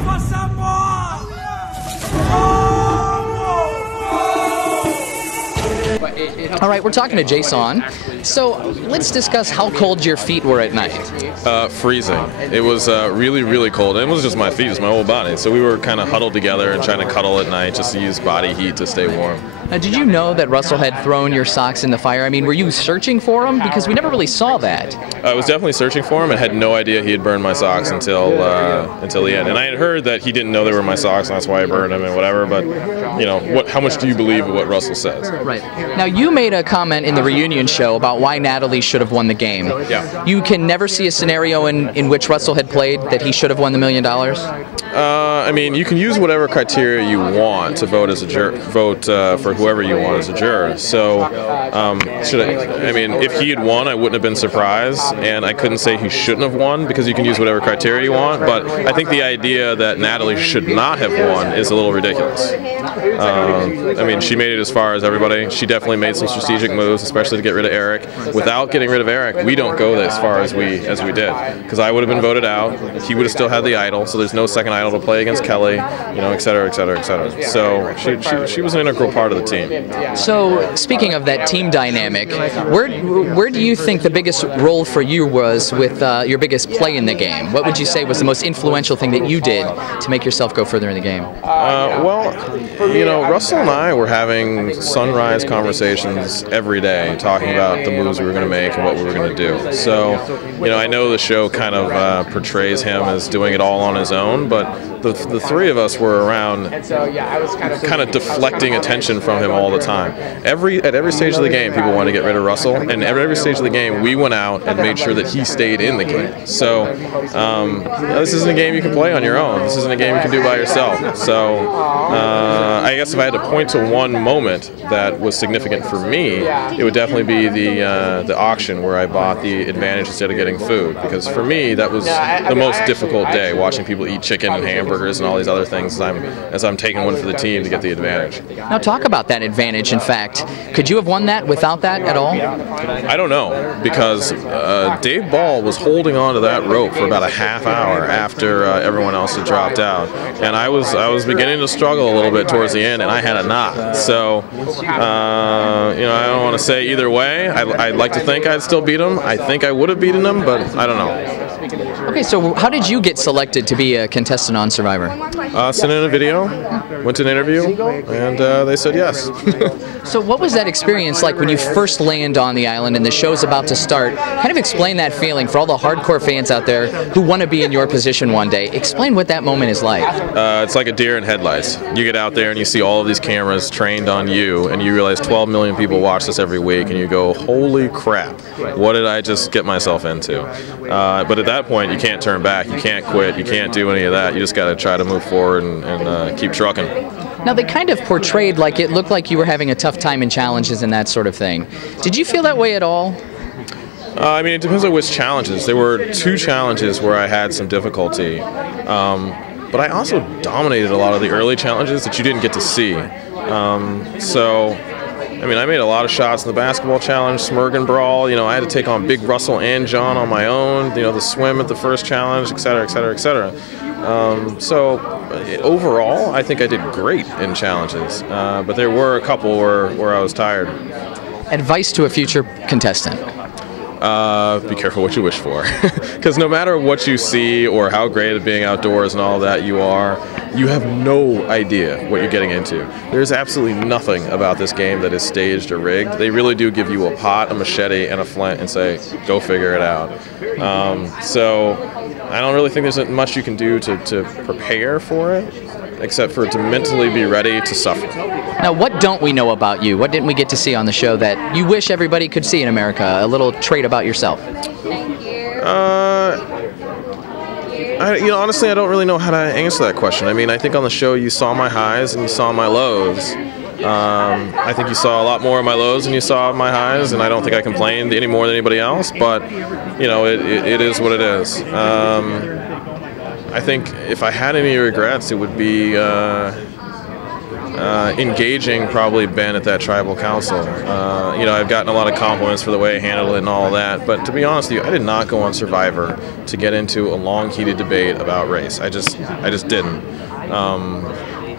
for Samoa! All right, we're talking to Jaison. So let's discuss how cold your feet were at night. Freezing. It was really, really cold. And it wasn't just my feet, it was my whole body. So we were kind of huddled together and trying to cuddle at night just to use body heat to stay warm. Now, did you know that Russell had thrown your socks in the fire? I mean, were you searching for them? Because we never really saw that. I was definitely searching for him and had no idea he had burned my socks until the end. And I had heard that he didn't know they were my socks, and that's why I burned them and whatever. But, you know, how much do you believe of what Russell says? Right. Now, you made a comment in the reunion show about why Natalie should have won the game. Yeah. You can never see a scenario in which Russell had played that he should have won the $1 million? I mean, you can use whatever criteria you want to vote as a vote for whoever you want as a juror. So, I mean, if he had won, I wouldn't have been surprised, and I couldn't say he shouldn't have won because you can use whatever criteria you want. But I think the idea that Natalie should not have won is a little ridiculous. I mean, she made it as far as everybody. She definitely made some strategic moves, especially to get rid of Eric. Without getting rid of Eric, we don't go as far as we did, because I would have been voted out. He would have still had the idol, so there's no second idol to play against Kelly, you know, et cetera, et cetera, et cetera. So she was an integral part of the team. So speaking of that team dynamic, where do you think the biggest role for you was with your biggest play in the game? What would you say was the most influential thing that you did to make yourself go further in the game? Well, you know, Russell and I were having sunrise conversations every day, talking about the moves we were going to make and what we were going to do. So, you know, I know the show kind of portrays him as doing it all on his own, but the three of us were around kind of deflecting attention from him all the time. At every stage of the game, people wanted to get rid of Russell, and at every stage of the game, we went out and made sure that he stayed in the game. So this isn't a game you can play on your own. This isn't a game you can do by yourself. So I guess if I had to point to one moment that was significant for me, it would definitely be the auction where I bought the advantage instead of getting food. Because for me, that was the most difficult day, watching people eat chicken and hamburgers and all these other things as I'm taking one for the team to get the advantage. Now talk about that advantage, in fact. Could you have won that without that at all? I don't know, because Dave Ball was holding on to that rope for about a half hour after everyone else had dropped out. And I was beginning to struggle a little bit towards the end, and I had a knot. So, you know, I don't want to say either way. I'd like to think I'd still beat him. I think I would have beaten him, but I don't know. Okay, so how did you get selected to be a contestant on Survivor? Sent in a video, went to an interview, and they said yes. So what was that experience like when you first land on the island and the show's about to start? Kind of explain that feeling for all the hardcore fans out there who want to be in your position one day. Explain what that moment is like. It's like a deer in headlights. You get out there and you see all of these cameras trained on you, and you realize 12 million people watch this every week, and you go, holy crap, what did I just get myself into? But at that point, you can't turn back, you can't quit, you can't do any of that. You just got to try to move forward and keep trucking. Now, they kind of portrayed like it looked like you were having a tough time in challenges and that sort of thing. Did you feel that way at all? I mean, it depends on which challenges. There were 2 challenges where I had some difficulty. But I also dominated a lot of the early challenges that you didn't get to see. So, I mean, I made a lot of shots in the basketball challenge, Smurg and Brawl. You know, I had to take on Big Russell and John on my own. You know, the swim at the first challenge, et cetera, et cetera, et cetera. So overall, I think I did great in challenges. But there were a couple where I was tired. Advice to a future contestant? Be careful what you wish for, because no matter what you see or how great at being outdoors and all that you are, you have no idea what you're getting into. There's absolutely nothing about this game that is staged or rigged. They really do give you a pot, a machete, and a flint and say, go figure it out. So I don't really think there's much you can do to prepare for it, except for to mentally be ready to suffer. Now, what don't we know about you? What didn't we get to see on the show that you wish everybody could see in America? A little trait about yourself. You know, honestly, I don't really know how to answer that question. I mean, I think on the show you saw my highs and you saw my lows. I think you saw a lot more of my lows than you saw of my highs, and I don't think I complained any more than anybody else, but, you know, it is what it is. I think if I had any regrets, it would be, I engaging probably been at that tribal council. You know, I've gotten a lot of compliments for the way I handled it and all of that, but to be honest with you, I did not go on Survivor to get into a long, heated debate about race. I just didn't.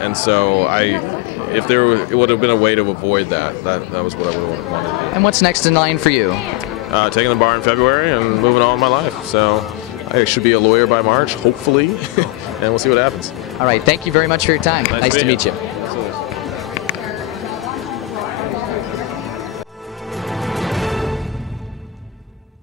And so if it would have been a way to avoid that, that was what I would have wanted to do. And what's next in line for you? Taking the bar in February and moving on in my life. So I should be a lawyer by March, hopefully, and we'll see what happens. All right, thank you very much for your time. Nice to meet you.